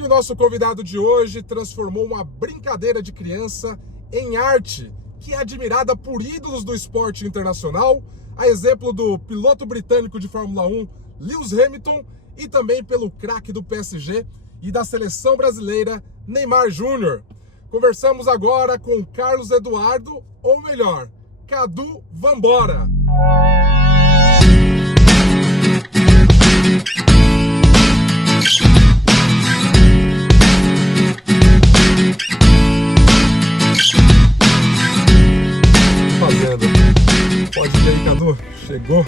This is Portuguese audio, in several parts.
E o nosso convidado de hoje transformou uma brincadeira de criança em arte, que é admirada por ídolos do esporte internacional, a exemplo do piloto britânico de Fórmula 1, Lewis Hamilton, e também pelo craque do PSG e da seleção brasileira, Neymar Júnior. Conversamos agora com Carlos Eduardo, ou melhor, Cadu Vambora. Pode ir aí, Cadu. Chegou.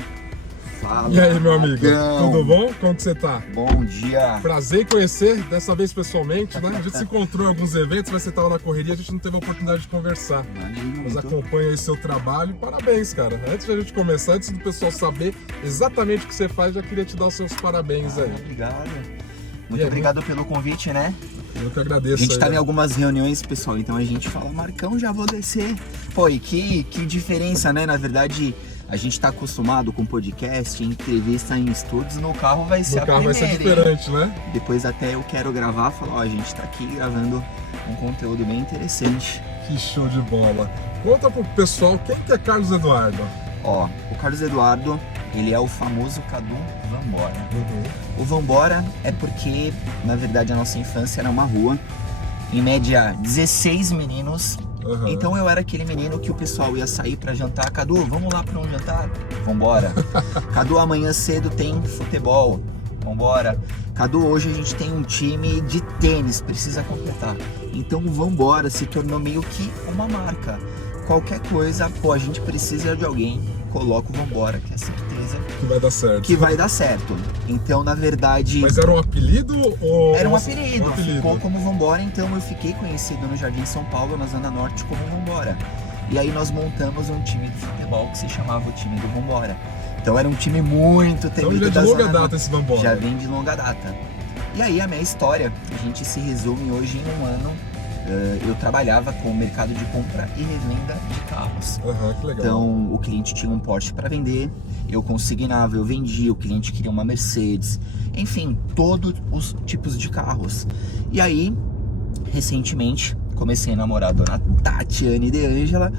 Fala. E aí, meu amigo? Marcão. Tudo bom? Como que você tá? Bom dia. Prazer em conhecer, dessa vez pessoalmente, né? A gente se encontrou em alguns eventos, mas você estava na correria, a gente não teve a oportunidade de conversar. Mas acompanho aí seu trabalho. Parabéns, cara. Antes de a gente começar, antes do pessoal saber exatamente o que você faz, já queria te dar os seus parabéns aí. Obrigado. Muito obrigado pelo convite, né? Eu que agradeço. A gente tá aí, em algumas reuniões, pessoal, então a gente fala, Marcão, já vou descer. Pô, e que diferença, né? Na verdade, a gente tá acostumado com podcast, entrevista em estúdios, no carro vai ser a primeira. No carro vai ser diferente, né? Depois até eu quero gravar, falar, ó, a gente tá aqui gravando um conteúdo bem interessante. Que show de bola. Conta pro pessoal quem que é Carlos Eduardo. Ó, o Carlos Eduardo, ele é o famoso Cadu Vambora. O Vambora é porque, na verdade, a nossa infância era uma rua, em média 16 meninos. Então eu era aquele menino que o pessoal ia sair pra jantar. Cadu, vamos lá pra um jantar? Vambora. Cadu, amanhã cedo tem futebol. Vambora. Cadu, hoje a gente tem um time de tênis, precisa completar. Então o Vambora se tornou meio que uma marca. Qualquer coisa, pô, a gente precisa de alguém, coloca o Vambora, que é certeza que vai dar certo. Que vai dar certo. Então, na verdade... Mas era um apelido ou... Era um apelido. Ficou como Vambora, então eu fiquei conhecido no Jardim São Paulo, na Zona Norte, como Vambora. E aí nós montamos um time de futebol que se chamava o time do Vambora. Então era um time muito temido da Zona Norte. Então já de longa data esse Vambora. Já vem de longa data. E aí a minha história, a gente se resume hoje em um ano. Eu trabalhava com o mercado de compra e revenda de carros. Que legal. Então o cliente tinha um Porsche para vender, eu consignava, eu vendia, o cliente queria uma Mercedes, enfim, todos os tipos de carros. E aí, recentemente, comecei a namorar a dona Tatiane De Angela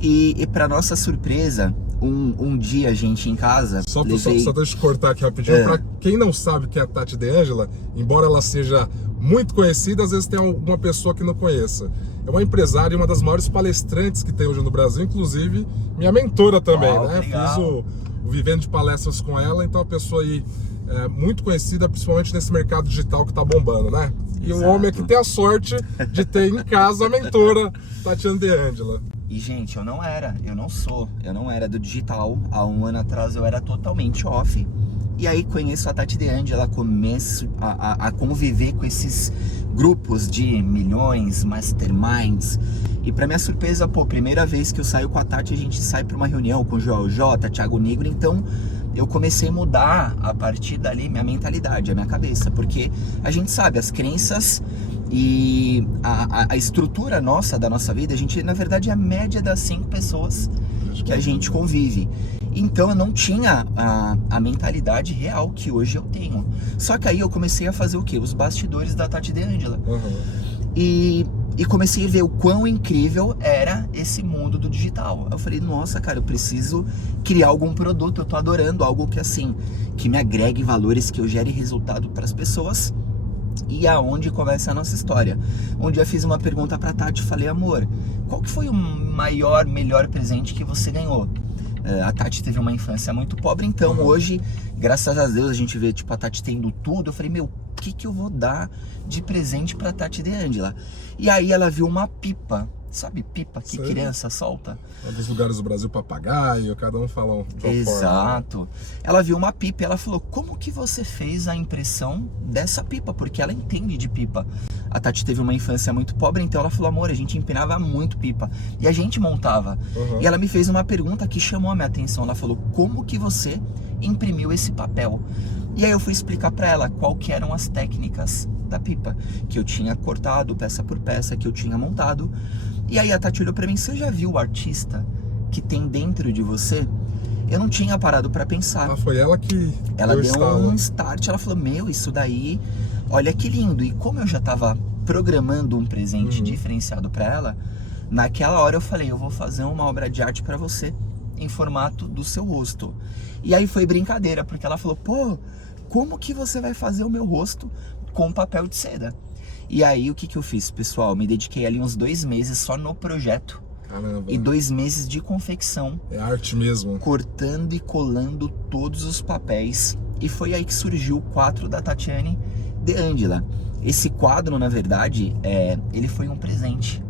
e para nossa surpresa, um dia a gente em casa... Só deixa eu te cortar aqui rapidinho. Pra quem não sabe quem é a Tati De Angela, embora ela seja muito conhecida, às vezes tem alguma pessoa que não conheça. É uma empresária e uma das maiores palestrantes que tem hoje no Brasil, inclusive minha mentora também, né? Legal. Fiz o Vivendo de Palestras com ela, então é uma pessoa aí muito conhecida, principalmente nesse mercado digital que tá bombando, né? E Exato. um homem que tem a sorte de ter em casa a mentora Tatiane De Angela. E, gente, eu não era do digital. Há um ano atrás eu era totalmente off. E aí conheço a Tati De Angela, começo a conviver com esses grupos de milhões, masterminds. E pra minha surpresa, pô, primeira vez que eu saio com a Tati, a gente sai pra uma reunião com o Joel J, Thiago Negro. Então eu comecei a mudar a partir dali minha mentalidade, a minha cabeça. Porque a gente sabe, as crenças... E a estrutura nossa, da nossa vida, a gente, na verdade, é a média das 5 pessoas que a gente convive. Então eu não tinha a mentalidade real que hoje eu tenho. Só que aí eu comecei a fazer o quê? Os bastidores da Tati De Angela. E comecei a ver o quão incrível era esse mundo do digital. Eu falei, nossa, cara, eu preciso criar algum produto. Eu tô adorando algo que, assim, que me agregue valores, que eu gere resultado para as pessoas. E aonde começa a nossa história. Um dia eu fiz uma pergunta pra Tati, falei, amor, qual que foi o melhor presente que você ganhou? A Tati teve uma infância muito pobre, então hoje, graças a Deus, a gente vê, tipo, a Tati tendo tudo. Eu falei, meu, o que eu vou dar de presente pra Tati De Angela? E aí ela viu uma pipa. Sabe pipa que criança solta? É dos lugares do Brasil, papagaio, cada um fala de uma forma. Exato. Ela viu uma pipa e ela falou, como que você fez a impressão dessa pipa? Porque ela entende de pipa. A Tati teve uma infância muito pobre, então ela falou, amor, a gente empinava muito pipa. E a gente montava. E ela me fez uma pergunta que chamou a minha atenção. Ela falou, como que você imprimiu esse papel? E aí eu fui explicar pra ela qual que eram as técnicas da pipa. Que eu tinha cortado peça por peça, que eu tinha montado. E aí a Tati olhou pra mim, você já viu o artista que tem dentro de você? Eu não tinha parado pra pensar. Foi ela que ela deu um start, ela falou, meu, isso daí olha que lindo. E como eu já tava programando um presente diferenciado para ela, naquela hora eu falei, eu vou fazer uma obra de arte para você em formato do seu rosto. E aí foi brincadeira, porque ela falou, pô, como que você vai fazer o meu rosto com papel de seda? E aí o que eu fiz, pessoal? Me dediquei ali uns 2 meses só no projeto. Caramba. E 2 meses de confecção. É arte mesmo. Cortando e colando todos os papéis. E foi aí que surgiu o quadro da Tatiane de Angela. Esse quadro, na verdade, ele foi um presente.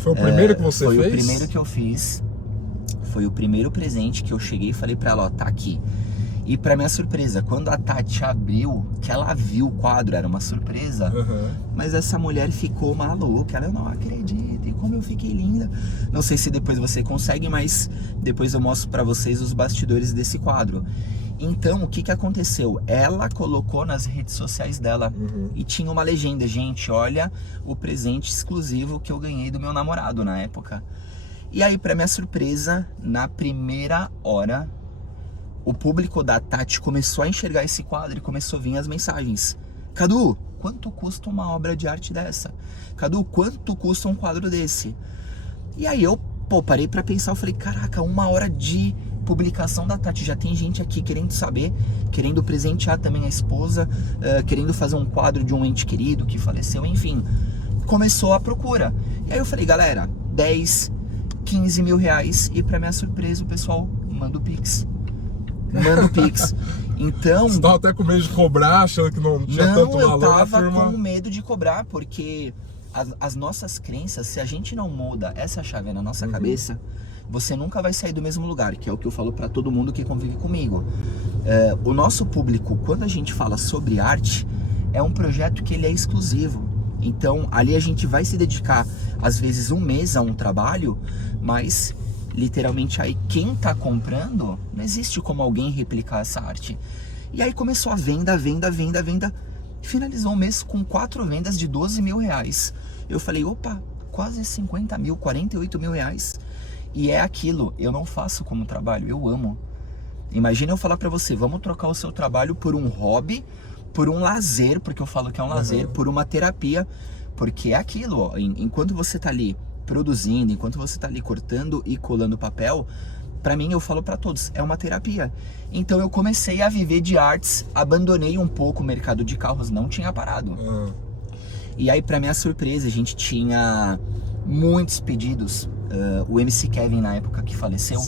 Foi o primeiro que você fez? Foi o primeiro que eu fiz. Foi o primeiro presente que eu cheguei e falei pra ela, ó, tá aqui. E pra minha surpresa, quando a Tati abriu, que ela viu o quadro, era uma surpresa, mas essa mulher ficou maluca, ela não acredita, e como eu fiquei linda. Não sei se depois você consegue, mas depois eu mostro pra vocês os bastidores desse quadro. Então, o que aconteceu? Ela colocou nas redes sociais dela e tinha uma legenda, gente, olha o presente exclusivo que eu ganhei do meu namorado na época. E aí, pra minha surpresa, na primeira hora, o público da Tati começou a enxergar esse quadro e começou a vir as mensagens. Cadu, quanto custa uma obra de arte dessa? Cadu, quanto custa um quadro desse? E aí eu, parei pra pensar, eu falei, caraca, 1 hora de publicação da Tati, já tem gente aqui querendo saber, querendo presentear também a esposa, querendo fazer um quadro de um ente querido que faleceu, enfim. Começou a procura. E aí eu falei, galera, 10, 15 mil reais, e pra minha surpresa o pessoal manda o Pix. Então... Você tava até com medo de cobrar, achando que não tinha tanto valor. Não, eu tava com medo de cobrar, porque as nossas crenças, se a gente não muda essa chave na nossa cabeça, você nunca vai sair do mesmo lugar, que é o que eu falo pra todo mundo que convive comigo. O nosso público, quando a gente fala sobre arte, é um projeto que ele é exclusivo. Então, ali a gente vai se dedicar, às vezes, 1 mês a um trabalho, mas... literalmente aí quem tá comprando, não existe como alguém replicar essa arte. E aí começou a venda. Finalizou o mês com 4 vendas de 12 mil reais. Eu falei, opa, quase 50 mil, 48 mil reais. E é aquilo, eu não faço como trabalho, eu amo. Imagina eu falar pra você, vamos trocar o seu trabalho por um hobby, por um lazer, porque eu falo que é um lazer, por uma terapia. Porque é aquilo, ó, enquanto você tá ali produzindo, enquanto você tá ali cortando e colando papel, pra mim, eu falo pra todos, é uma terapia. Então eu comecei a viver de artes, abandonei um pouco o mercado de carros, não tinha parado. E aí, pra minha surpresa, a gente tinha muitos pedidos. O MC Kevin, na época que faleceu,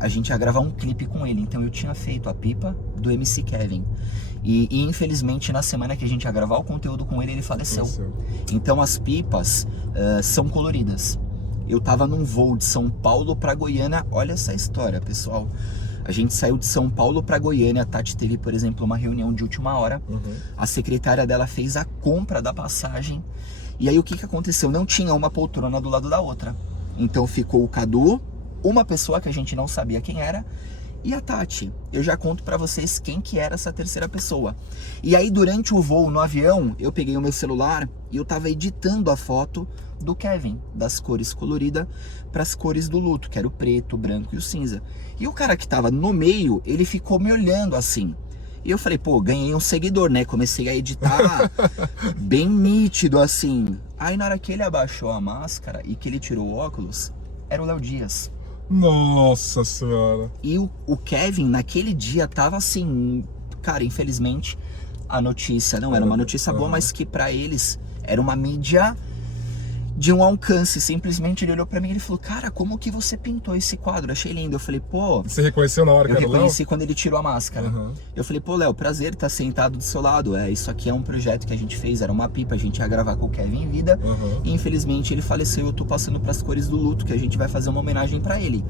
a gente ia gravar um clipe com ele, então eu tinha feito a pipa do MC Kevin. E infelizmente na semana que a gente ia gravar o conteúdo com ele faleceu. Então as pipas são coloridas. Eu tava num voo de São Paulo pra Goiânia. Olha essa história, pessoal. A gente saiu de São Paulo pra Goiânia. A Tati teve, por exemplo, uma reunião de última hora. A secretária dela fez a compra da passagem. E aí o que aconteceu? Não tinha uma poltrona do lado da outra. Então ficou o Cadu, uma pessoa que a gente não sabia quem era, e a Tati. Eu já conto pra vocês quem que era essa terceira pessoa. E aí durante o voo no avião, eu peguei o meu celular e eu tava editando a foto do Kevin, das cores coloridas para as cores do luto, que era o preto, o branco e o cinza. E o cara que tava no meio, ele ficou me olhando assim. E eu falei, pô, ganhei um seguidor, né? Comecei a editar bem nítido assim. Aí na hora que ele abaixou a máscara e que ele tirou o óculos, era o Léo Dias. Nossa senhora. E o Kevin, naquele dia, tava assim... Cara, infelizmente, a notícia não era uma notícia boa, mas que pra eles era uma mídia de um alcance. Simplesmente ele olhou pra mim e ele falou, cara, como que você pintou esse quadro? Achei lindo. Eu falei, pô... Você reconheceu na hora que era o Léo? Eu reconheci quando ele tirou a máscara. Eu falei, pô, Léo, prazer estar sentado do seu lado. Isso aqui é um projeto que a gente fez, era uma pipa, a gente ia gravar com o Kevin em vida. E infelizmente ele faleceu, eu tô passando pras cores do luto, que a gente vai fazer uma homenagem pra ele.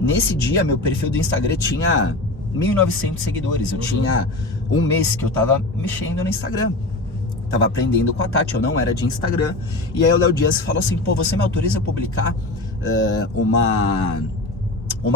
Nesse dia, meu perfil do Instagram tinha 1.900 seguidores. Eu tinha 1 mês que eu tava mexendo no Instagram. Tava aprendendo com a Tati, eu não era de Instagram. E aí o Léo Dias falou assim, pô, você me autoriza a publicar uma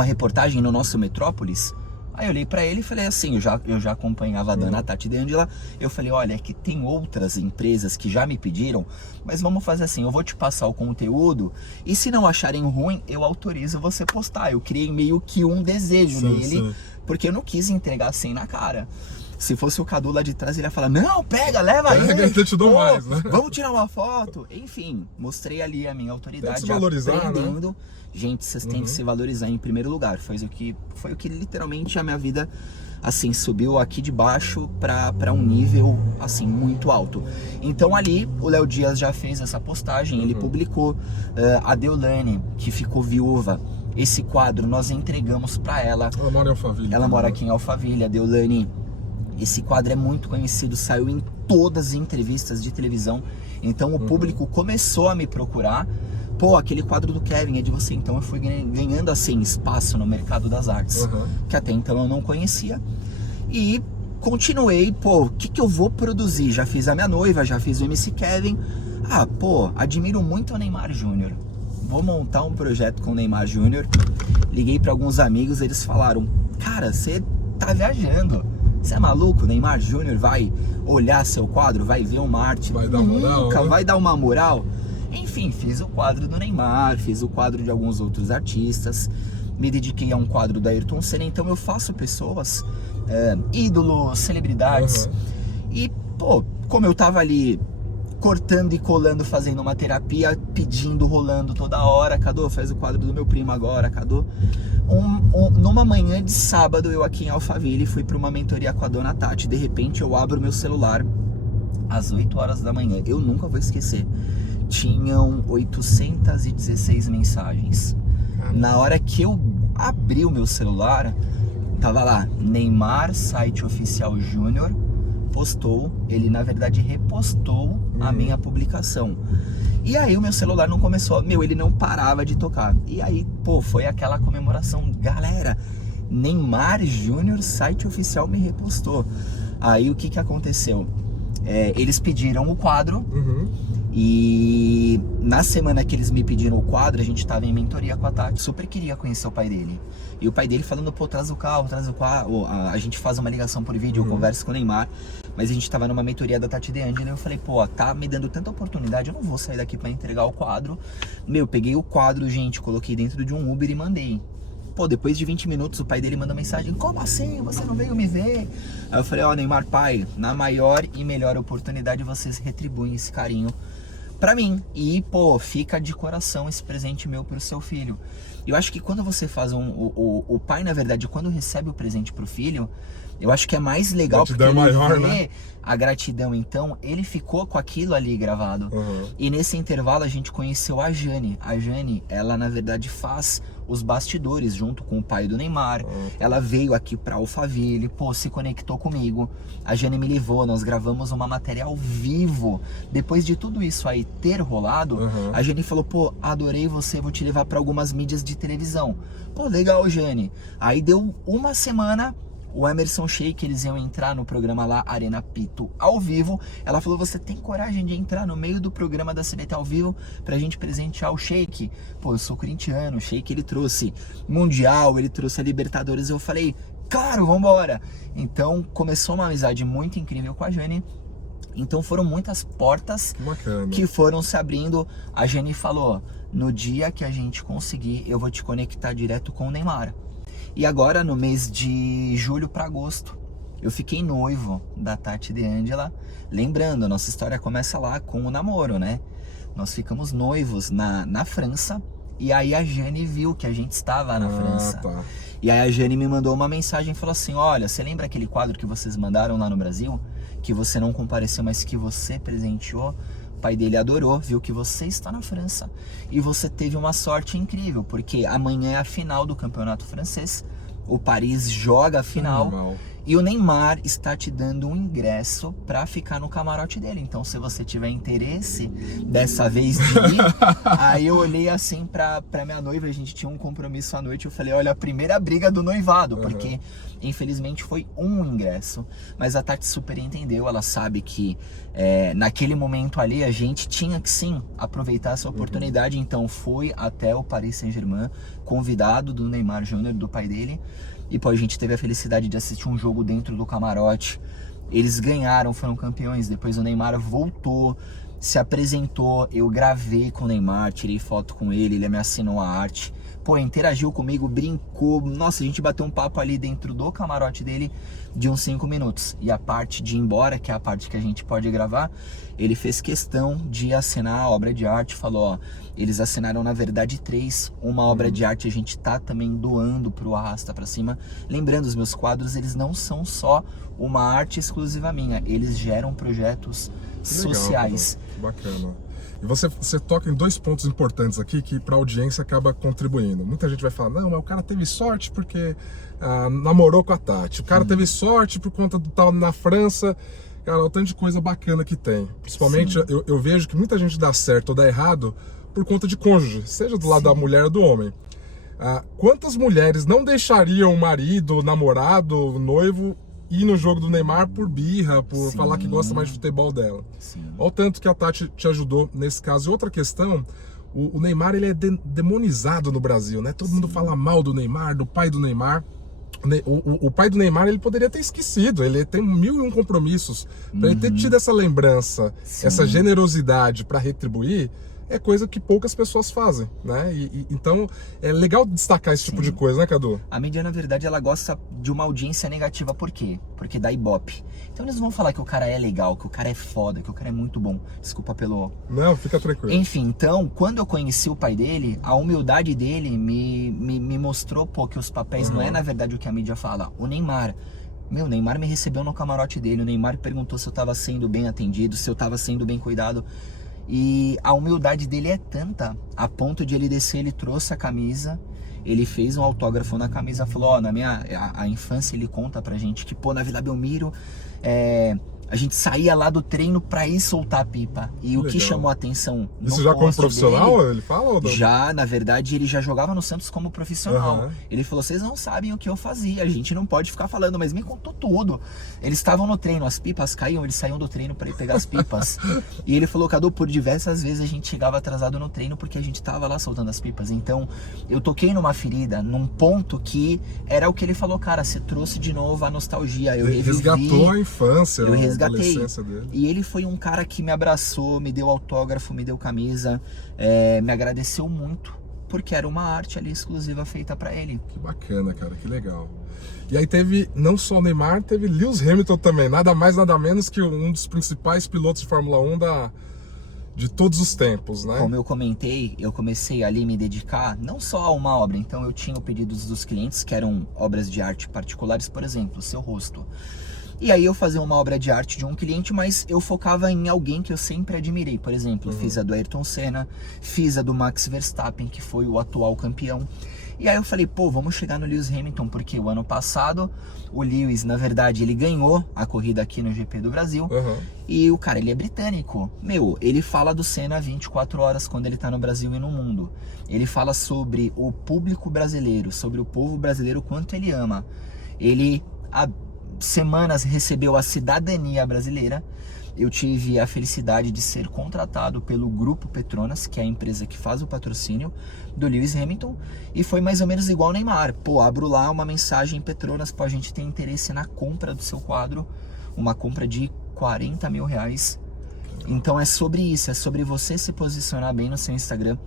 reportagem no nosso Metrópolis? Aí eu olhei pra ele e falei assim, eu já acompanhava a dona Tati de Angela. Eu falei, olha, é que tem outras empresas que já me pediram, mas vamos fazer assim, eu vou te passar o conteúdo e se não acharem ruim, eu autorizo você postar. Eu criei meio que um desejo nele, porque eu não quis entregar assim na cara. Se fosse o Cadu lá de trás, ele ia falar, não, pega, leva aí. Pega, eu te dou mais, né? Vamos tirar uma foto. Enfim, mostrei ali a minha autoridade. Tem que se valorizar, aprendendo. né? Gente, vocês têm que se valorizar em primeiro lugar. Foi o que literalmente a minha vida, assim, subiu aqui de baixo para um nível, assim, muito alto. Então ali, o Léo Dias já fez essa postagem, ele publicou. A Deolane, que ficou viúva, esse quadro nós entregamos para ela. Ela mora em Alphaville. Ela mora aqui em Alphaville, a Deolane. Esse quadro é muito conhecido, saiu em todas as entrevistas de televisão. Então o público começou a me procurar. Pô, aquele quadro do Kevin é de você. Então eu fui ganhando assim espaço no mercado das artes, que até então eu não conhecia. E continuei, pô, o que eu vou produzir? Já fiz a minha noiva, já fiz o MC Kevin. Ah, pô, admiro muito o Neymar Júnior. Vou montar um projeto com o Neymar Júnior. Liguei para alguns amigos, eles falaram, cara, você tá viajando. Você é maluco? O Neymar Júnior vai olhar seu quadro, vai ver uma arte, vai dar moral, né? Vai dar uma moral. Enfim, fiz o quadro do Neymar, fiz o quadro de alguns outros artistas, me dediquei a um quadro da Ayrton Senna, então eu faço pessoas, ídolos, celebridades. E, pô, como eu tava ali cortando e colando, fazendo uma terapia, pedindo, rolando toda hora, Cadu, faz o quadro do meu primo agora, Cadu. Numa manhã de sábado, eu aqui em Alphaville, fui para uma mentoria com a dona Tati. De repente, eu abro meu celular às 8 horas da manhã. Eu nunca vou esquecer. Tinham 816 mensagens. Na hora que eu abri o meu celular, tava lá, Neymar, site oficial Júnior, postou, ele na verdade repostou a minha publicação. E aí o meu celular não começou, ele não parava de tocar. E aí, pô, foi aquela comemoração, galera, Neymar Júnior, site oficial me repostou. Aí o que aconteceu? Eles pediram o quadro, e na semana que eles me pediram o quadro, a gente tava em mentoria com a Tati, super queria conhecer o pai dele. E o pai dele falando, pô, traz o carro, a gente faz uma ligação por vídeo, eu converso com o Neymar. Mas a gente tava numa mentoria da Tati DeAngelo e eu falei, pô, tá me dando tanta oportunidade, eu não vou sair daqui pra entregar o quadro. Peguei o quadro, gente, coloquei dentro de um Uber e mandei. Pô, depois de 20 minutos o pai dele manda mensagem, como assim? Você não veio me ver? Aí eu falei, ó, Neymar, pai, na maior e melhor oportunidade vocês retribuem esse carinho pra mim. E, pô, fica de coração esse presente meu pro seu filho. Eu acho que quando você faz o pai, na verdade, quando recebe o presente pro filho, eu acho que é mais legal, porque ele maior, vê, né? A gratidão. Então, ele ficou com aquilo ali gravado. E nesse intervalo a gente conheceu a Jane. A Jane, ela na verdade faz os bastidores junto com o pai do Neymar. Ela veio aqui pra Alphaville, pô, se conectou comigo. A Jane me levou, nós gravamos uma matéria ao vivo. Depois de tudo isso aí ter rolado, a Jane falou, pô, adorei você, vou te levar pra algumas mídias de televisão. Pô, legal, Jane. Aí deu uma semana, o Emerson Sheik, eles iam entrar no programa lá, Arena Pito, ao vivo. Ela falou, você tem coragem de entrar no meio do programa da CBT ao vivo pra gente presentear o Sheik? Pô, eu sou corintiano, o Sheik, ele trouxe Mundial, ele trouxe a Libertadores. Eu falei, claro, vambora. Então, começou uma amizade muito incrível com a Jane. Então, foram muitas portas que foram se abrindo. A Jane falou, no dia que a gente conseguir, eu vou te conectar direto com o Neymar. E agora, no mês de julho para agosto, eu fiquei noivo da Tati DeAngelo. Lembrando, a nossa história começa lá com o namoro, né? Nós ficamos noivos na França. E aí a Jane viu que a gente estava na França. Tá. E aí a Jane me mandou uma mensagem e falou assim, olha, você lembra aquele quadro que vocês mandaram lá no Brasil? Que você não compareceu, mas que você presenteou? O pai dele adorou, viu que você está na França. E você teve uma sorte incrível, porque amanhã é a final do campeonato francês. O Paris joga a final. E o Neymar está te dando um ingresso para ficar no camarote dele. Então, se você tiver interesse dessa vez de ir, aí eu olhei assim pra minha noiva, a gente tinha um compromisso à noite, eu falei, olha, a primeira briga do noivado, porque infelizmente foi um ingresso. Mas a Tati super entendeu, ela sabe que naquele momento ali a gente tinha que sim aproveitar essa oportunidade. Então fui até o Paris Saint-Germain, convidado do Neymar Júnior, do pai dele. E pô, a gente teve a felicidade de assistir um jogo dentro do camarote. Eles ganharam, foram campeões. Depois o Neymar voltou. se apresentou, eu gravei com o Neymar, tirei foto com ele me assinou a arte. Pô, interagiu comigo, brincou. Nossa, a gente bateu um papo ali dentro do camarote dele de uns 5 minutos. E a parte de ir embora, que é a parte que a gente pode gravar, ele fez questão de assinar a obra de arte. Falou, ó, eles assinaram na verdade 3. Uma obra de arte a gente tá também doando pro Arrasta Pra Cima. Lembrando, os meus quadros, eles não são só uma arte exclusiva minha. Eles geram projetos sociais. Que bacana. E você toca em 2 pontos importantes aqui que para a audiência acaba contribuindo. Muita gente vai falar, não, mas o cara teve sorte porque namorou com a Tati. O cara teve sorte por conta do tal na França. Cara, o tanto de coisa bacana que tem. Principalmente eu vejo que muita gente dá certo ou dá errado por conta de cônjuge, seja do lado da mulher ou do homem. Quantas mulheres não deixariam o marido, o namorado, o noivo ir no jogo do Neymar por birra, por falar que gosta mais de futebol dela? Olha o tanto que a Tati te ajudou nesse caso. E outra questão, o Neymar ele é demonizado no Brasil, né? Todo mundo fala mal do Neymar, do pai do Neymar. O pai do Neymar ele poderia ter esquecido, ele tem 1001 compromissos. Para ele ter tido essa lembrança, essa generosidade para retribuir, é coisa que poucas pessoas fazem, né? Então é legal destacar esse tipo de coisa, né, Cadu? A mídia, na verdade, ela gosta de uma audiência negativa. Por quê? Porque dá ibope. Então eles vão falar que o cara é legal, que o cara é foda, que o cara é muito bom. Desculpa pelo... Não, fica tranquilo. Enfim, então, quando eu conheci o pai dele, a humildade dele me mostrou, pô, que os papéis não é, na verdade, o que a mídia fala. O Neymar... o Neymar me recebeu no camarote dele, o Neymar perguntou se eu tava sendo bem atendido, se eu tava sendo bem cuidado. E a humildade dele é tanta, a ponto de ele descer, ele trouxe a camisa, ele fez um autógrafo na camisa, falou, ó, a infância ele conta pra gente que, pô, na Vila Belmiro, a gente saía lá do treino pra ir soltar a pipa. E o que chamou a atenção no Isso já como profissional, dele, ele fala? Ou não? Já, na verdade, ele já jogava no Santos como profissional. Ele falou, vocês não sabem o que eu fazia, a gente não pode ficar falando, mas me contou tudo. Eles estavam no treino, as pipas caíam, eles saíam do treino pra ir pegar as pipas. E ele falou, Cadu, por diversas vezes a gente chegava atrasado no treino porque a gente tava lá soltando as pipas. Então, eu toquei numa ferida, num ponto que era o que ele falou, cara, você trouxe de novo a nostalgia. Eu revivi, resgatou a infância, eu resgatei. Dele. E ele foi um cara que me abraçou, me deu autógrafo, me deu camisa, me agradeceu muito, porque era uma arte ali exclusiva feita pra ele. Que bacana, cara, que legal. E aí teve, não só o Neymar, teve Lewis Hamilton também, nada mais, nada menos que um dos principais pilotos de Fórmula 1 de todos os tempos, né? Como eu comentei, eu comecei ali a me dedicar não só a uma obra, então eu tinha pedidos dos clientes que eram obras de arte particulares, por exemplo, o seu rosto. E aí eu fazia uma obra de arte de um cliente, mas eu focava em alguém que eu sempre admirei. Por exemplo, fiz a do Ayrton Senna, fiz a do Max Verstappen, que foi o atual campeão. E aí eu falei, pô, vamos chegar no Lewis Hamilton, porque o ano passado o Lewis, na verdade, ele ganhou a corrida aqui no GP do Brasil. E o cara, ele é britânico. Ele fala do Senna 24 horas quando ele tá no Brasil e no mundo. Ele fala sobre o público brasileiro, sobre o povo brasileiro, quanto ele ama. Ele... semanas recebeu a cidadania brasileira. Eu tive a felicidade de ser contratado pelo Grupo Petronas, que é a empresa que faz o patrocínio do Lewis Hamilton, e foi mais ou menos igual ao Neymar. Pô, abro lá uma mensagem, Petronas, pô, a gente tem interesse na compra do seu quadro, uma compra de 40 mil reais. Então é sobre isso, é sobre você se posicionar bem no seu Instagram,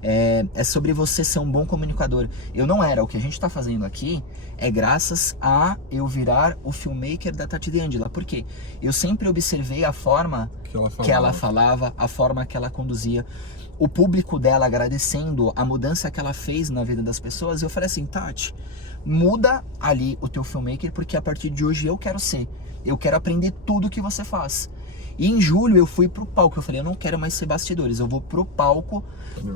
é sobre você ser um bom comunicador. Eu não era, o que a gente está fazendo aqui é graças a eu virar o filmmaker da Tati DeAngela. Por quê? Eu sempre observei a forma que ela falava, a forma que ela conduzia, o público dela agradecendo a mudança que ela fez na vida das pessoas. Eu falei assim, Tati, muda ali o teu filmmaker, porque a partir de hoje eu quero aprender tudo que você faz. E em julho eu fui pro palco, eu falei, eu não quero mais ser bastidores, eu vou pro palco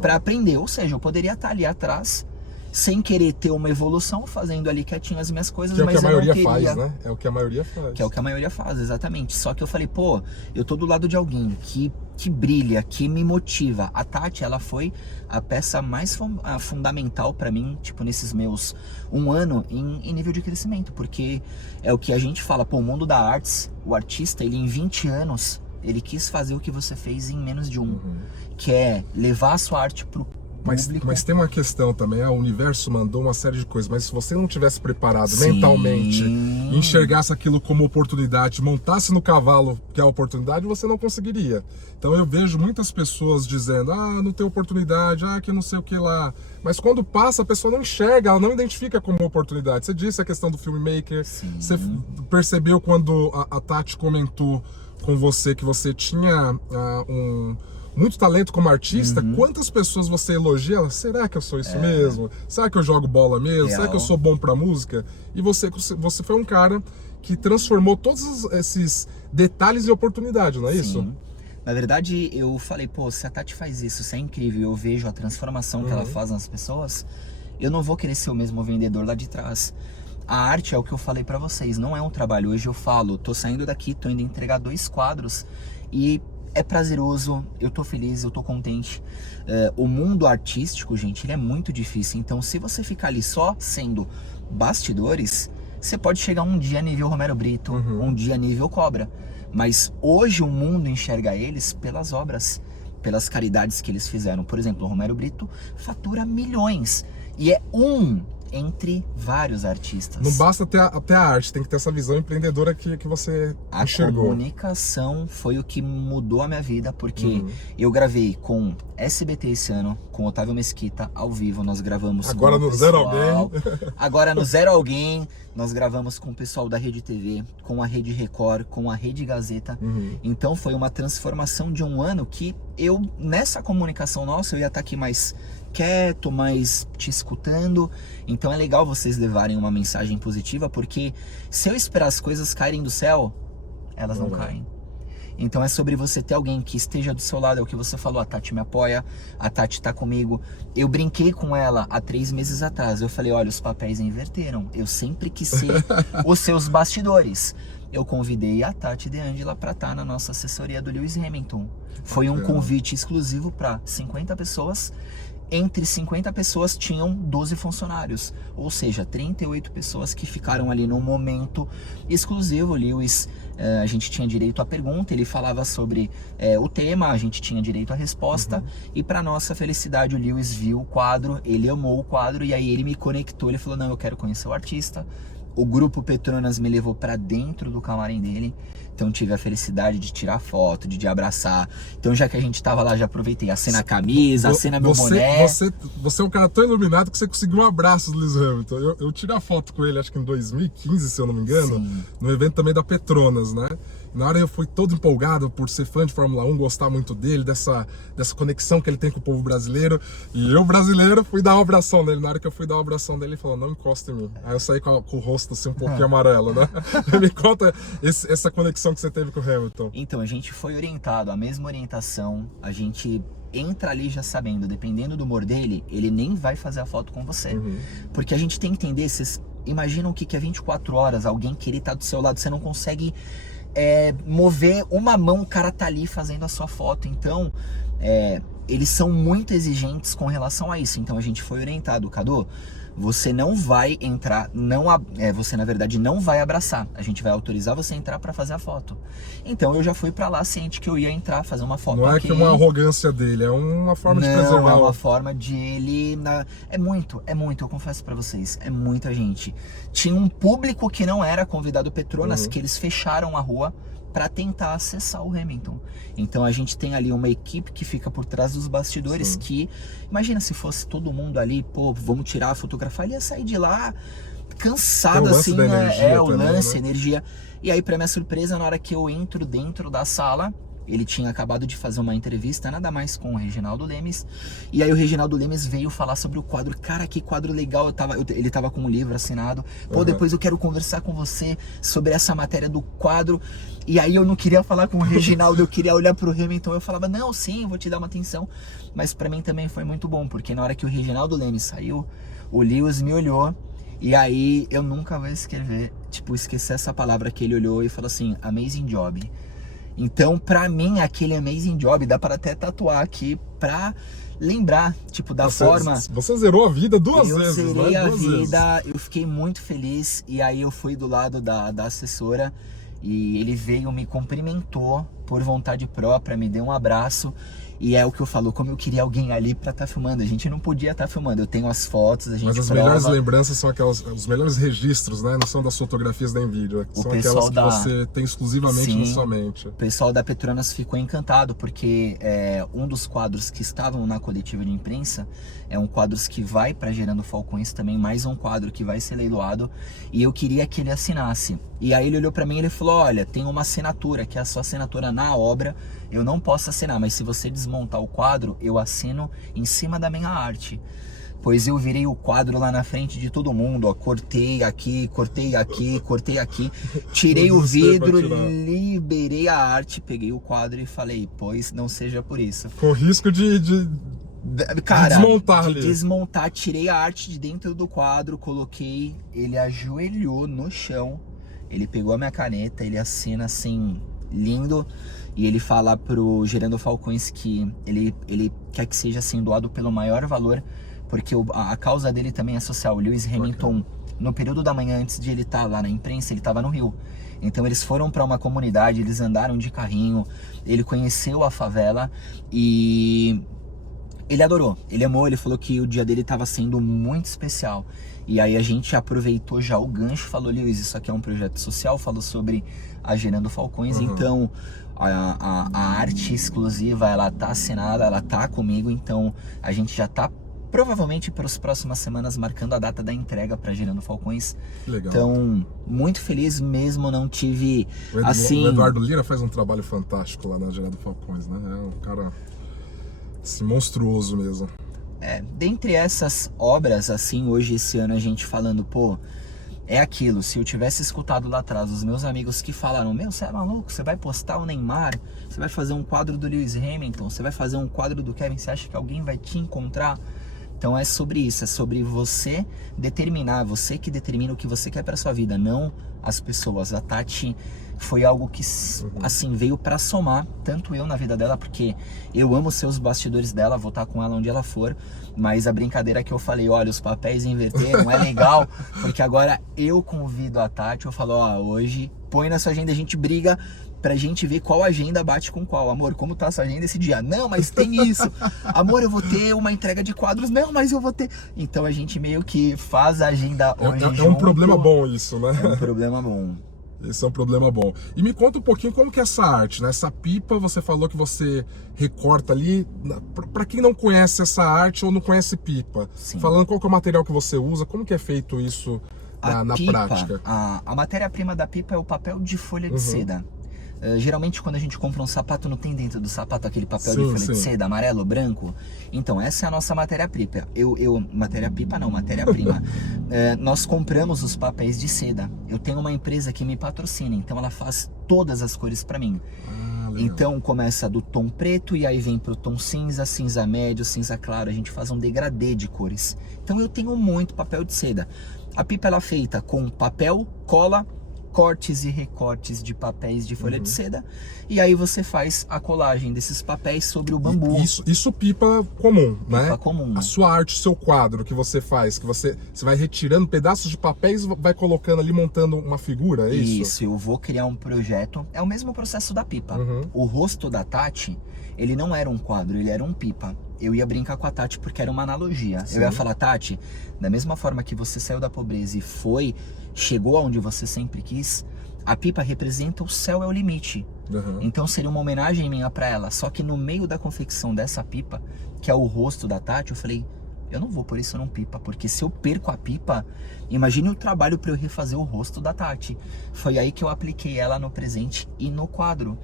para aprender. Ou seja, eu poderia estar ali atrás, sem querer ter uma evolução, fazendo ali quietinho as minhas coisas, mas eu não queria. Que é o que a maioria faz, né? É o que a maioria faz. Que é o que a maioria faz, exatamente. Só que eu falei, pô, eu tô do lado de alguém que brilha, que me motiva. A Tati, ela foi a peça mais fundamental pra mim, tipo, nesses meus 1 ano em nível de crescimento, porque é o que a gente fala, pô, o mundo da artes, o artista, ele em 20 anos, ele quis fazer o que você fez em menos de 1, que é levar a sua arte pro público. Mas tem uma questão também, o universo mandou uma série de coisas, mas se você não tivesse preparado Sim. mentalmente, enxergasse aquilo como oportunidade, montasse no cavalo que é a oportunidade, você não conseguiria. Então eu vejo muitas pessoas dizendo, não tem oportunidade, que não sei o que lá. Mas quando passa, a pessoa não enxerga, ela não identifica como oportunidade. Você disse a questão do filmmaker, Sim. você percebeu quando a Tati comentou com você que você tinha muito talento como artista, quantas pessoas você elogia? Será que eu sou isso mesmo? Será que eu jogo bola mesmo? Real. Será que eu sou bom pra música? E você foi um cara que transformou todos esses detalhes em oportunidade, não é isso? Na verdade, eu falei, se a Tati faz isso, isso é incrível, eu vejo a transformação que ela faz nas pessoas, eu não vou querer ser o mesmo vendedor lá de trás. A arte é o que eu falei pra vocês, não é um trabalho. Hoje eu falo, tô saindo daqui, tô indo entregar 2 quadros e é prazeroso, eu tô feliz, eu tô contente. O mundo artístico, gente, ele é muito difícil. Então, se você ficar ali só sendo bastidores, você pode chegar um dia a nível Romero Brito, um dia a nível Cobra. Mas hoje o mundo enxerga eles pelas obras, pelas caridades que eles fizeram. Por exemplo, o Romero Brito fatura milhões e é entre vários artistas. Não basta ter a arte, tem que ter essa visão empreendedora que você enxergou. A comunicação foi o que mudou a minha vida, porque eu gravei com SBT esse ano, com Otávio Mesquita, ao vivo, nós gravamos agora com no Zero Alguém. Agora no Zero Alguém, nós gravamos com o pessoal da Rede TV, com a Rede Record, com a Rede Gazeta. Então foi uma transformação de um ano que eu, nessa comunicação nossa, eu ia estar aqui mais quieto, mais te escutando. Então é legal vocês levarem uma mensagem positiva, porque se eu esperar as coisas caírem do céu, elas não caem. Então é sobre você ter alguém que esteja do seu lado, é o que você falou, a Tati me apoia, a Tati tá comigo. Eu brinquei com ela há 3 meses atrás, eu falei, olha, os papéis inverteram, eu sempre quis ser os seus bastidores. Eu convidei a Tati De Angela para estar na nossa assessoria do Lewis Hamilton. Foi um convite exclusivo para 50 pessoas. Entre 50 pessoas tinham 12 funcionários, ou seja, 38 pessoas que ficaram ali no momento exclusivo. Lewis, a gente tinha direito à pergunta, ele falava sobre o tema, a gente tinha direito à resposta, e para nossa felicidade o Lewis viu o quadro, ele amou o quadro, e aí ele me conectou, ele falou, não, eu quero conhecer o artista. O grupo Petronas me levou para dentro do camarim dele. Então tive a felicidade de tirar foto, de abraçar. Então já que a gente tava lá, já aproveitei, acena a camisa, acena meu boné. Você é um cara tão iluminado que você conseguiu um abraço do Lewis Hamilton. Eu tirei a foto com ele, acho que em 2015, se eu não me engano, no evento também da Petronas, né? Na hora eu fui todo empolgado por ser fã de Fórmula 1, gostar muito dele, dessa conexão que ele tem com o povo brasileiro. E eu, brasileiro, fui dar uma abração nele. Na hora que eu fui dar uma abração dele, ele falou, não encosta em mim. Aí eu saí com o rosto assim um pouquinho amarelo, né? Me conta essa conexão que você teve com o Hamilton. Então, a gente foi orientado, a mesma orientação, a gente entra ali já sabendo, dependendo do humor dele, ele nem vai fazer a foto com você. Porque a gente tem que entender, vocês imaginam o que é 24 horas, alguém querer estar do seu lado, você não consegue mover uma mão, o cara tá ali fazendo a sua foto. Então, eles são muito exigentes com relação a isso. Então a gente foi orientado, Cadu, você não vai entrar, você na verdade não vai abraçar, a gente vai autorizar você a entrar para fazer a foto. Então eu já fui para lá ciente que eu ia entrar, fazer uma foto. Não é que é uma arrogância dele, é uma forma de preservar. Não, é uma forma de ele... É muito, eu confesso para vocês, é muita gente. Tinha um público que não era convidado Petronas, que eles fecharam a rua para tentar acessar o Hamilton. Então a gente tem ali uma equipe que fica por trás dos bastidores que, imagina se fosse todo mundo ali, vamos tirar a fotografia, ele ia sair de lá cansado assim, né? O lance, energia. E aí, para minha surpresa, na hora que eu entro dentro da sala, ele tinha acabado de fazer uma entrevista, nada mais, com o Reginaldo Lemes. E aí o Reginaldo Lemes veio falar sobre o quadro. Cara, que quadro legal. Ele tava com um livro assinado. Depois eu quero conversar com você sobre essa matéria do quadro. E aí eu não queria falar com o Reginaldo, eu queria olhar pro Hamilton. Eu falava, não, sim, eu vou te dar uma atenção. Mas pra mim também foi muito bom, porque na hora que o Reginaldo Lemes saiu, o Lewis me olhou. E aí eu nunca vou esquecer essa palavra que ele olhou e falou assim, amazing job. Então, pra mim, aquele amazing job, dá para até tatuar aqui pra lembrar, da forma... Você zerou a vida duas vezes, né? Eu zerei a vida, eu fiquei muito feliz, e aí eu fui do lado da assessora, e ele veio, me cumprimentou, por vontade própria, me deu um abraço. E é o que eu falo, como eu queria alguém ali pra estar filmando. A gente não podia estar filmando, eu tenho as fotos, a gente Mas as prova. melhores lembranças são aquelas, os melhores registros, né? Não são das fotografias nem vídeo, são aquelas que você tem exclusivamente na sua mente. O pessoal da Petronas ficou encantado, porque um dos quadros que estavam na coletiva de imprensa é um quadro que vai para Gerando Falcões também, mais um quadro que vai ser leiloado, e eu queria que ele assinasse. E aí ele olhou para mim e ele falou, olha, tem uma assinatura, que é a sua assinatura na obra, eu não posso assinar, mas se você desmontar o quadro, eu assino em cima da minha arte. Pois eu virei o quadro lá na frente de todo mundo, ó, cortei aqui, tirei o vidro, liberei a arte, peguei o quadro e falei, pois não seja por isso. Com risco de desmontar, tirei a arte de dentro do quadro, coloquei, ele ajoelhou no chão, ele pegou a minha caneta, ele assina assim, lindo, e ele fala pro Gerando Falcões que ele quer que seja assim doado pelo maior valor, porque a causa dele também é social. O Lewis Hamilton, no período da manhã antes de ele estar lá na imprensa, ele estava no Rio. Então eles foram para uma comunidade, eles andaram de carrinho, ele conheceu a favela e ele adorou, ele amou, ele falou que o dia dele estava sendo muito especial. E aí a gente aproveitou já o gancho, falou, Lewis, isso aqui é um projeto social, falou sobre a Gerando Falcões, então a arte exclusiva, ela tá assinada, ela tá comigo, então a gente já tá provavelmente para as próximas semanas marcando a data da entrega para Gerando Falcões. Legal. Então, muito feliz mesmo, não tive assim... O Eduardo Lira faz um trabalho fantástico lá na Gerando Falcões, né? É um cara assim, monstruoso mesmo. Dentre essas obras, assim, hoje, esse ano, a gente falando, pô, é aquilo, se eu tivesse escutado lá atrás os meus amigos que falaram, meu, você é maluco, você vai postar o Neymar, você vai fazer um quadro do Lewis Hamilton, você vai fazer um quadro do Kevin, você acha que alguém vai te encontrar? Então é sobre isso, é sobre você determinar, você que determina o que você quer para sua vida, não as pessoas. A Tati foi algo que, assim, veio para somar, tanto eu na vida dela, porque eu amo ser os bastidores dela, vou estar com ela onde ela for, mas a brincadeira que eu falei, olha, os papéis inverteram, é legal, porque agora eu convido a Tati, eu falo, ó, hoje põe na sua agenda, a gente briga pra gente ver qual agenda bate com qual. Amor, como tá a sua agenda esse dia? Não, mas tem isso. Amor, eu vou ter uma entrega de quadros. Não, mas eu vou ter... Então a gente meio que faz a agenda hoje É um problema bom isso, né? É um problema bom. Esse é um problema bom. E me conta um pouquinho como que é essa arte, né? Essa pipa, você falou que você recorta ali. Pra quem não conhece essa arte ou não conhece pipa, Sim. Falando qual que é o material que você usa, como que é feito isso na prática? A matéria-prima da pipa é o papel de folha de seda. Geralmente quando a gente compra um sapato, não tem dentro do sapato aquele papel de folha de seda, amarelo, branco. Então essa é a nossa matéria-prima. Matéria-prima. Nós compramos os papéis de seda. Eu tenho uma empresa que me patrocina, então ela faz todas as cores para mim. Então começa do tom preto e aí vem pro tom cinza, cinza médio, cinza claro. A gente faz um degradê de cores. Então eu tenho muito papel de seda. A pipa ela é feita com papel, cola, cortes e recortes de papéis de folha de seda, e aí você faz a colagem desses papéis sobre o bambu. Isso pipa comum, né? Pipa comum. A sua arte, o seu quadro que você faz, que você vai retirando pedaços de papéis, vai colocando ali, montando uma figura, é isso? Isso, eu vou criar um projeto, é o mesmo processo da pipa. O rosto da Tati, ele não era um quadro, ele era um pipa. Eu ia brincar com a Tati porque era uma analogia. Sim. Eu ia falar, Tati, da mesma forma que você saiu da pobreza e chegou aonde você sempre quis, a pipa representa o céu é o limite. Então seria uma homenagem minha pra ela. Só que no meio da confecção dessa pipa, que é o rosto da Tati, eu falei, eu não vou por isso num pipa, porque se eu perco a pipa, imagine o trabalho pra eu refazer o rosto da Tati. Foi aí que eu apliquei ela no presente e no quadro.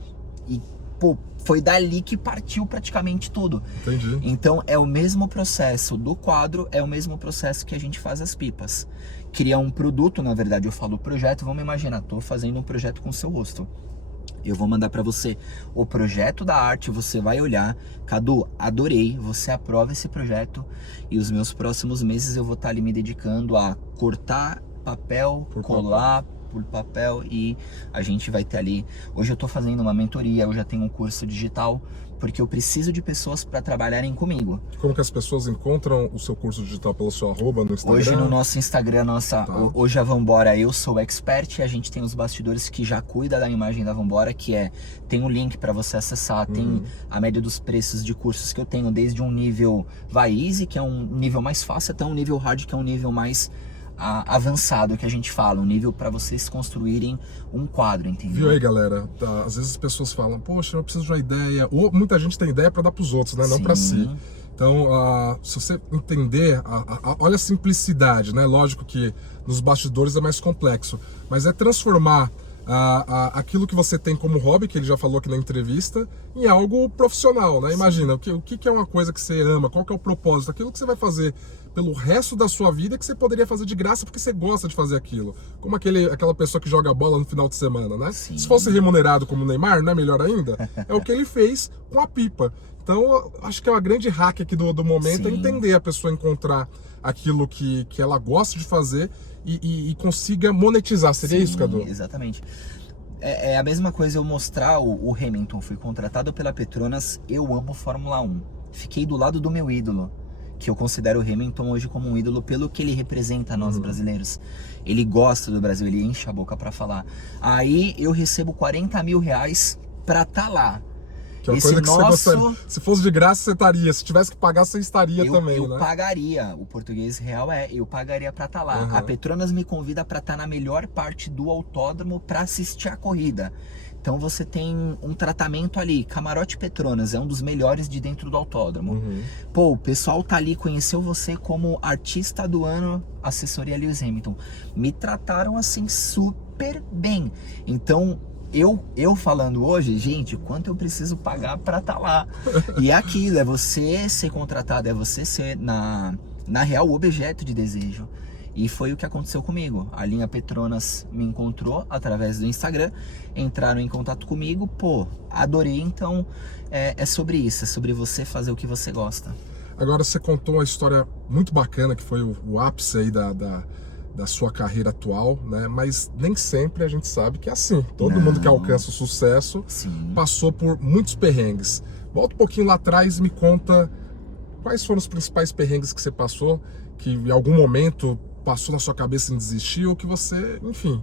E pô, foi dali que partiu praticamente tudo. Entendi. Então é o mesmo processo do quadro, é o mesmo processo que a gente faz as pipas. Criar um produto, na verdade eu falo projeto, vamos imaginar, tô fazendo um projeto com o seu rosto. Eu vou mandar para você o projeto da arte, você vai olhar, Cadu, adorei, você aprova esse projeto e os meus próximos meses eu vou estar ali me dedicando a cortar papel, colar por papel e a gente vai ter ali, hoje eu tô fazendo uma mentoria, eu já tenho um curso digital porque eu preciso de pessoas para trabalharem comigo. Como que as pessoas encontram o seu curso digital pelo seu arroba no Instagram? Hoje no nosso Instagram, Tá. hoje a Vambora, eu sou o expert, e a gente tem os bastidores que já cuida da imagem da Vambora, tem um link para você acessar, tem a média dos preços de cursos que eu tenho, desde um nível easy, que é um nível mais fácil, até um nível hard, que é um nível mais avançado, que a gente fala, um nível para vocês construírem um quadro, entendeu? Viu aí, galera? Às vezes as pessoas falam, poxa, eu preciso de uma ideia. Ou muita gente tem ideia para dar para os outros, né? Não para si. Então, se você entender, olha a simplicidade, né? Lógico que nos bastidores é mais complexo, mas é transformar aquilo que você tem como hobby, que ele já falou aqui na entrevista, em algo profissional, né? Imagina, o que é uma coisa que você ama, qual que é o propósito, aquilo que você vai fazer pelo resto da sua vida que você poderia fazer de graça porque você gosta de fazer aquilo. Como aquela pessoa que joga bola no final de semana, né? Sim. Se fosse remunerado como o Neymar, não é melhor ainda? É o que ele fez com a pipa. Então, acho que é uma grande hack aqui do momento, Sim. é entender a pessoa encontrar aquilo que ela gosta de fazer e consiga monetizar. Seria isso, Cadu? Exatamente. É a mesma coisa eu mostrar o Hamilton. Fui contratado pela Petronas, eu amo Fórmula 1. Fiquei do lado do meu ídolo, que eu considero o Hamilton hoje como um ídolo pelo que ele representa a nós brasileiros. Ele gosta do Brasil, ele enche a boca pra falar. Aí eu recebo 40 mil reais pra estar lá. Que é uma coisa que você gostaria. Se fosse de graça, você estaria. Se tivesse que pagar, você estaria também, né? Eu pagaria. O português real eu pagaria pra estar lá. A Petronas me convida pra estar na melhor parte do autódromo pra assistir a corrida. Então você tem um tratamento ali, Camarote Petronas, é um dos melhores de dentro do autódromo. Pô, o pessoal tá ali, conheceu você como artista do ano, assessoria Lewis Hamilton. Me trataram assim super bem. Então, eu falando hoje, gente, quanto eu preciso pagar pra estar lá? E é aquilo, é você ser contratado, é você ser, na real, o objeto de desejo. E foi o que aconteceu comigo. A linha Petronas me encontrou através do Instagram, entraram em contato comigo, pô, adorei. Então é sobre isso, é sobre você fazer o que você gosta. Agora, você contou uma história muito bacana, que foi o ápice aí da sua carreira atual, né? Mas nem sempre a gente sabe que é assim. Todo mundo que alcança o sucesso passou por muitos perrengues. Volta um pouquinho lá atrás e me conta quais foram os principais perrengues que você passou, que em algum momento passou na sua cabeça em desistir, ou que você, enfim,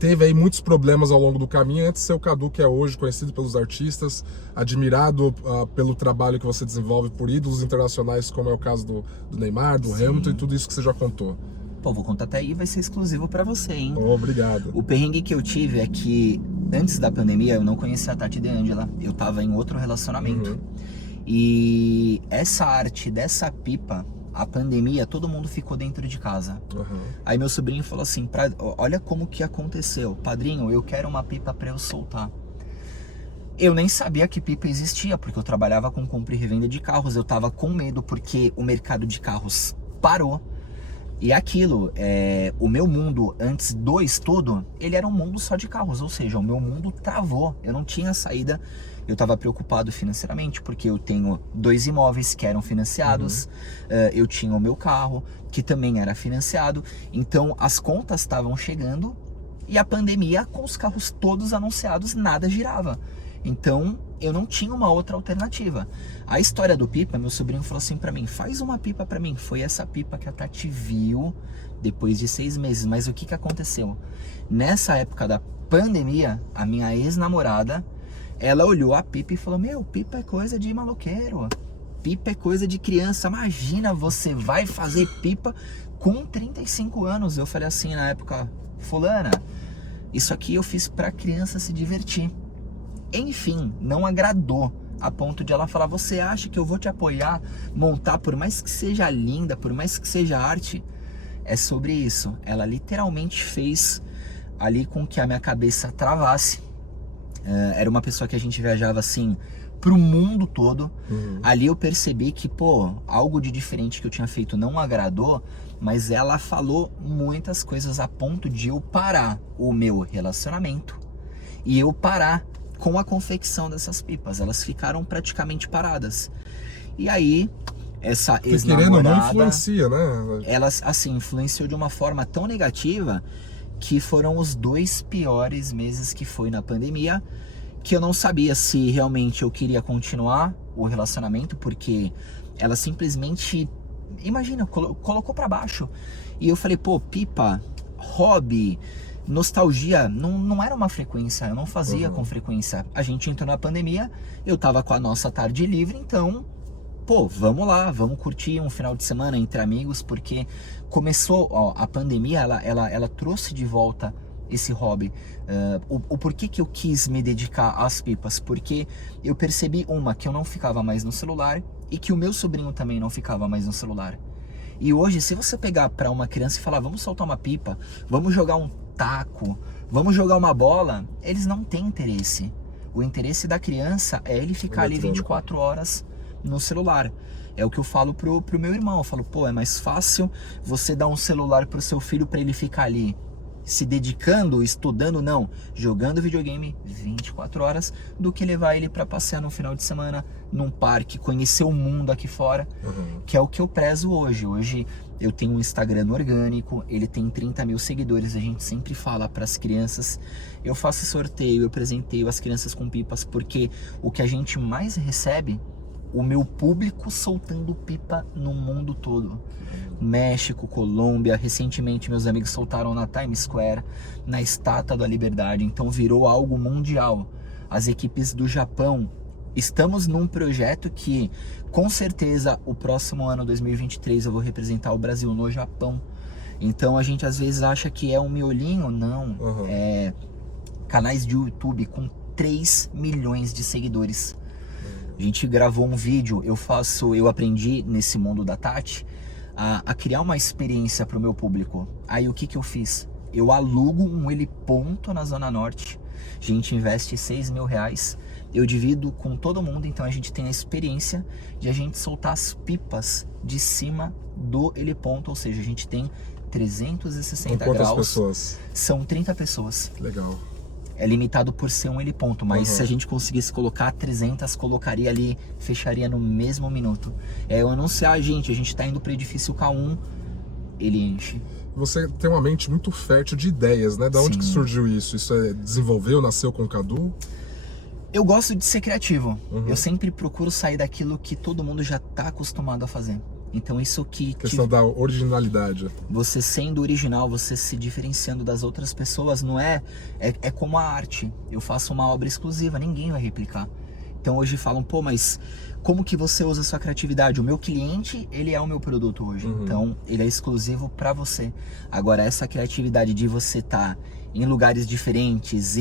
teve aí muitos problemas ao longo do caminho antes de ser o Cadu que é hoje, conhecido pelos artistas, admirado pelo trabalho que você desenvolve por ídolos internacionais, como é o caso do Neymar, do Hamilton e tudo isso que você já contou. Pô, vou contar até aí, vai ser exclusivo pra você, hein? Obrigado. O perrengue que eu tive é que antes da pandemia eu não conhecia a Tati DeAngela, eu tava em outro relacionamento. E essa arte dessa pipa, a pandemia, todo mundo ficou dentro de casa. Aí meu sobrinho falou assim, olha como que aconteceu. Padrinho, eu quero uma pipa pra eu soltar. Eu nem sabia que pipa existia, porque eu trabalhava com compra e revenda de carros. Eu tava com medo porque o mercado de carros parou. E aquilo, o meu mundo antes do estudo, ele era um mundo só de carros. Ou seja, o meu mundo travou. Eu não tinha saída. Eu estava preocupado financeiramente, porque eu tenho 2 imóveis que eram financiados, eu tinha o meu carro, que também era financiado, então as contas estavam chegando, e a pandemia, com os carros todos anunciados, nada girava. Então, eu não tinha uma outra alternativa. A história do pipa, meu sobrinho falou assim pra mim, faz uma pipa pra mim. Foi essa pipa que a Tati viu depois de 6 meses, mas o que aconteceu? Nessa época da pandemia, a minha ex-namorada, ela olhou a pipa e falou, meu, pipa é coisa de maloqueiro, pipa é coisa de criança, imagina, você vai fazer pipa com 35 anos. Eu falei assim na época, fulana, isso aqui eu fiz pra criança se divertir. Enfim, não agradou a ponto de ela falar, você acha que eu vou te apoiar, montar, por mais que seja linda, por mais que seja arte? É sobre isso. Ela literalmente fez ali com que a minha cabeça travasse. Era uma pessoa que a gente viajava assim pro mundo todo. Ali eu percebi que, pô, algo de diferente que eu tinha feito não agradou, mas ela falou muitas coisas a ponto de eu parar o meu relacionamento e eu parar com a confecção dessas pipas. Elas ficaram praticamente paradas. E aí, essa ex-namorada, querendo ou não, influencia, né? Ela, assim, influenciou de uma forma tão negativa que foram os 2 piores meses que foi na pandemia, que eu não sabia se realmente eu queria continuar o relacionamento, porque ela simplesmente, imagina, colocou pra baixo. E eu falei, pô, pipa, hobby, nostalgia, não era uma frequência, eu não fazia com frequência. A gente entrou na pandemia, eu tava com a nossa tarde livre, então, pô, vamos lá, vamos curtir um final de semana entre amigos, porque começou, ó, a pandemia, ela trouxe de volta esse hobby. O porquê que eu quis me dedicar às pipas? Porque eu percebi, que eu não ficava mais no celular e que o meu sobrinho também não ficava mais no celular. E hoje, se você pegar para uma criança e falar, vamos soltar uma pipa, vamos jogar um taco, vamos jogar uma bola, eles não têm interesse. O interesse da criança é ele ficar ali 24 horas no celular. É o que eu falo pro meu irmão. Eu falo, pô, é mais fácil você dar um celular pro seu filho para ele ficar ali se dedicando, estudando, não, jogando videogame 24 horas, do que levar ele para passear no final de semana num parque, conhecer o mundo aqui fora, que é o que eu prezo hoje. Hoje eu tenho um Instagram orgânico, ele tem 30 mil seguidores, a gente sempre fala para as crianças, eu faço sorteio, eu presenteio as crianças com pipas, porque o que a gente mais recebe, o meu público soltando pipa no mundo todo. México, Colômbia, recentemente meus amigos soltaram na Times Square, na Estátua da Liberdade, então virou algo mundial. As equipes do Japão, estamos num projeto que, com certeza, o próximo ano, 2023, eu vou representar o Brasil no Japão. Então a gente às vezes acha que é um miolinho, não, é canais de YouTube com 3 milhões de seguidores. A gente gravou um vídeo, eu aprendi nesse mundo da Tati a criar uma experiência para o meu público. Aí o que eu fiz? Eu alugo um heliponto na Zona Norte, a gente investe 6 mil reais, eu divido com todo mundo, então a gente tem a experiência de a gente soltar as pipas de cima do heliponto, ou seja, a gente tem 360 com graus. Pessoas? São 30 pessoas. Legal. É limitado por ser um heliponto, mas se a gente conseguisse colocar 300, colocaria ali, fecharia no mesmo minuto. Eu anunciar, a gente tá indo pro edifício K1, ele enche. Você tem uma mente muito fértil de ideias, né? Da onde que surgiu isso? Isso desenvolveu, nasceu com o Cadu? Eu gosto de ser criativo. Eu sempre procuro sair daquilo que todo mundo já tá acostumado a fazer. Então isso questão da originalidade. Você sendo original, você se diferenciando das outras pessoas, não é como a arte. Eu faço uma obra exclusiva, ninguém vai replicar. Então hoje falam, pô, mas como que você usa a sua criatividade? O meu cliente, ele é o meu produto hoje. Então ele é exclusivo para você. Agora essa criatividade de você estar em lugares diferentes,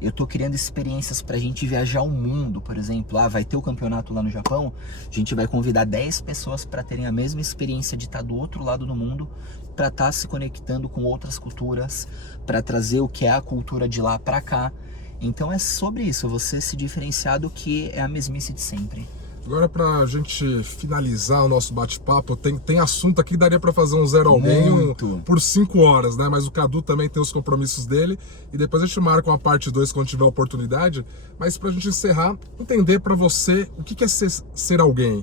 eu tô criando experiências pra gente viajar o mundo, por exemplo, vai ter o campeonato lá no Japão, a gente vai convidar 10 pessoas para terem a mesma experiência de estar do outro lado do mundo, para estar se conectando com outras culturas, para trazer o que é a cultura de lá para cá. Então é sobre isso, você se diferenciar do que é a mesmice de sempre. Agora, pra gente finalizar o nosso bate-papo, tem assunto aqui que daria pra fazer um zero alguém por 5 horas, né? Mas o Cadu também tem os compromissos dele e depois a gente marca uma parte 2 quando tiver oportunidade. Mas pra gente encerrar, entender pra você o que é ser alguém.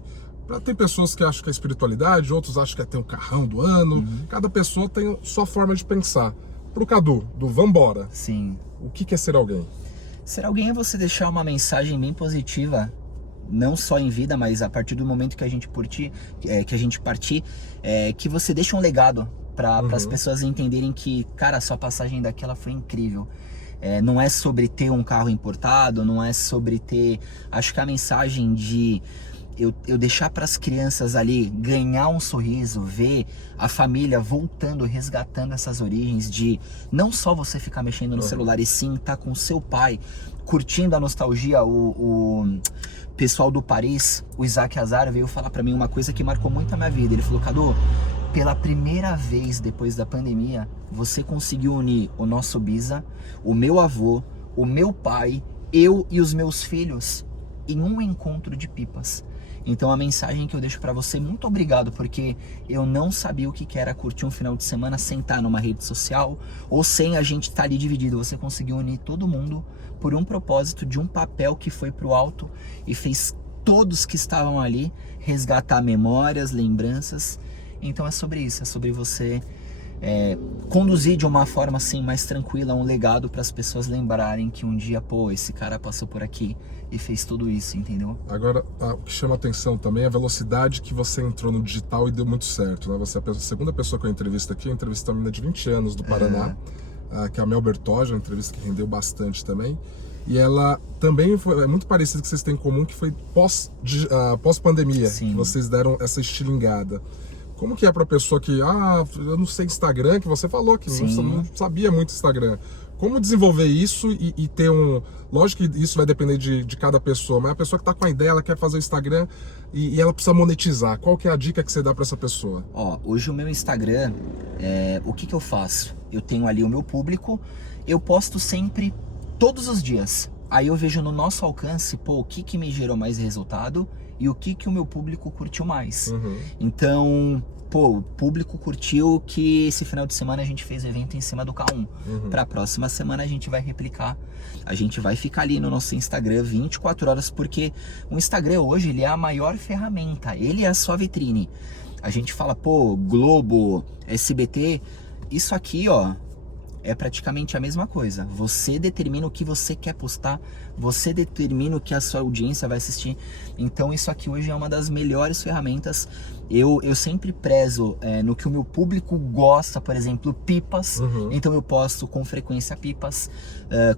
Tem pessoas que acham que é espiritualidade, outros acham que é ter um carrão do ano. Cada pessoa tem sua forma de pensar. Pro Cadu, do Vambora, sim, o que é ser alguém? Ser alguém é você deixar uma mensagem bem positiva, não só em vida, mas a partir do momento que a gente partir, que você deixa um legado para as pessoas entenderem que, cara, a sua passagem daqui ela foi incrível. Não é sobre ter um carro importado, não é sobre ter... Acho que a mensagem de eu deixar para as crianças ali ganhar um sorriso, ver a família voltando, resgatando essas origens de não só você ficar mexendo no celular, e sim estar com o seu pai, curtindo a nostalgia. O pessoal do Paris, o Isaac Azar, veio falar para mim uma coisa que marcou muito a minha vida. Ele falou, Cadu, pela primeira vez depois da pandemia, você conseguiu unir o nosso bisa, o meu avô, o meu pai, eu e os meus filhos em um encontro de pipas. Então a mensagem que eu deixo pra você, muito obrigado, porque eu não sabia o que era curtir um final de semana sem estar numa rede social ou sem a gente estar ali dividido. Você conseguiu unir todo mundo por um propósito de um papel que foi pro alto e fez todos que estavam ali resgatar memórias, lembranças. Então é sobre isso, é sobre você conduzir de uma forma assim mais tranquila um legado para as pessoas lembrarem que um dia, pô, esse cara passou por aqui e fez tudo isso, entendeu? Agora, o que chama atenção também é a velocidade que você entrou no digital e deu muito certo, né? Você é a segunda pessoa que eu entrevisto aqui, eu entrevistei uma menina de 20 anos do Paraná, que é a Mel Bertoja, uma entrevista que rendeu bastante também. E ela também é muito parecida com o que vocês têm em comum, que foi pós-pandemia, que vocês deram essa estilingada. Como que é pra pessoa que, eu não sei Instagram, que você falou que não sabia muito Instagram. Como desenvolver isso e ter Lógico que isso vai depender de cada pessoa, mas a pessoa que tá com a ideia, ela quer fazer o Instagram e ela precisa monetizar. Qual que é a dica que você dá pra essa pessoa? Hoje o meu Instagram, o que eu faço? Eu tenho ali o meu público, eu posto sempre, todos os dias. Aí eu vejo no nosso alcance, o que me gerou mais resultado e o que o meu público curtiu mais. Então, o público curtiu que esse final de semana a gente fez o evento em cima do K1. Para a próxima semana a gente vai replicar. A gente vai ficar ali no nosso Instagram 24 horas, porque o Instagram hoje ele é a maior ferramenta, ele é a sua vitrine. A gente fala, Globo, SBT, isso aqui, é praticamente a mesma coisa. Você determina o que você quer postar, você determina o que a sua audiência vai assistir. Então isso aqui hoje é uma das melhores ferramentas. Eu sempre prezo no que o meu público gosta, por exemplo, pipas. Então eu posto com frequência pipas.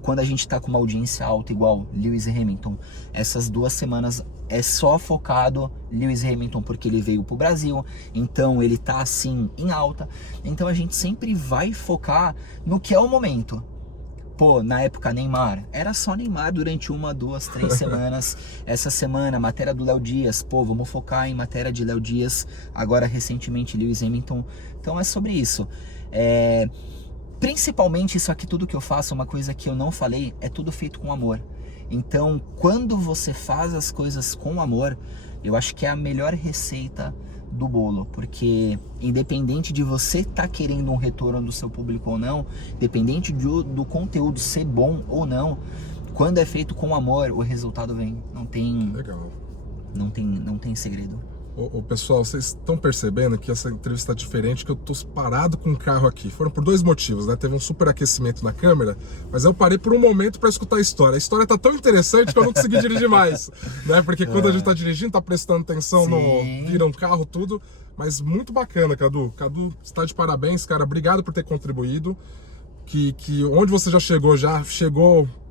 Quando a gente tá com uma audiência alta, igual Lewis Hamilton, essas 2 semanas é só focado Lewis Hamilton, porque ele veio pro Brasil, então ele tá assim em alta. Então a gente sempre vai focar no que é o momento. Na época Neymar, era só Neymar durante 1, 2, 3 semanas. Essa semana, matéria do Léo Dias, vamos focar em matéria de Léo Dias. Agora recentemente Lewis Hamilton. Então é sobre isso. Principalmente isso aqui, tudo que eu faço, uma coisa que eu não falei, é tudo feito com amor. Então, quando você faz as coisas com amor, eu acho que é a melhor receita do bolo, porque independente de você estar querendo um retorno do seu público ou não, independente do conteúdo ser bom ou não, quando é feito com amor, o resultado vem. Não tem... Legal. Não tem segredo. Pessoal, vocês estão percebendo que essa entrevista é diferente, que eu tô parado com o carro aqui. Foram por 2 motivos, né? Teve um superaquecimento na câmera, mas eu parei por um momento para escutar a história. A história tá tão interessante que eu não consegui dirigir mais, né? Porque quando a gente tá dirigindo, tá prestando atenção vira um carro, tudo. Mas muito bacana, Cadu. Cadu, está de parabéns, cara. Obrigado por ter contribuído. Que onde você já chegou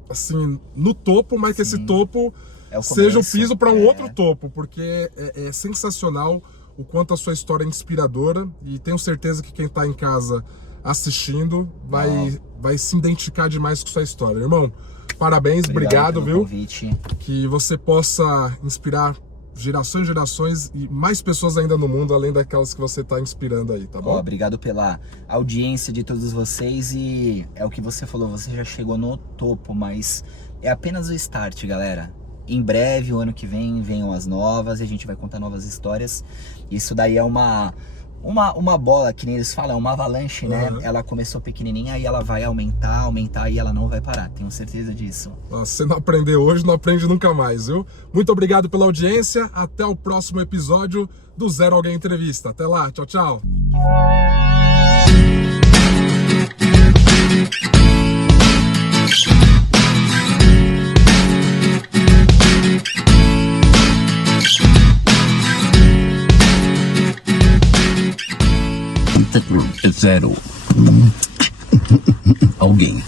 assim, no topo, mas que esse topo... seja o piso para um outro topo, porque é sensacional o quanto a sua história é inspiradora e tenho certeza que quem está em casa assistindo vai se identificar demais com sua história. Irmão, parabéns, obrigado viu? Convite. Que você possa inspirar gerações e mais pessoas ainda no mundo, além daquelas que você está inspirando aí, tá bom? Obrigado pela audiência de todos vocês e é o que você falou, você já chegou no topo, mas é apenas o start, galera. Em breve, o ano que vem, venham as novas e a gente vai contar novas histórias. Isso daí é uma bola, que nem eles falam, é uma avalanche, né? Ela começou pequenininha e ela vai aumentar e ela não vai parar, tenho certeza disso. Se você não aprender hoje, não aprende nunca mais, viu? Muito obrigado pela audiência, até o próximo episódio do Zero Alguém Entrevista. Até lá, tchau, tchau! Zero. Alguém.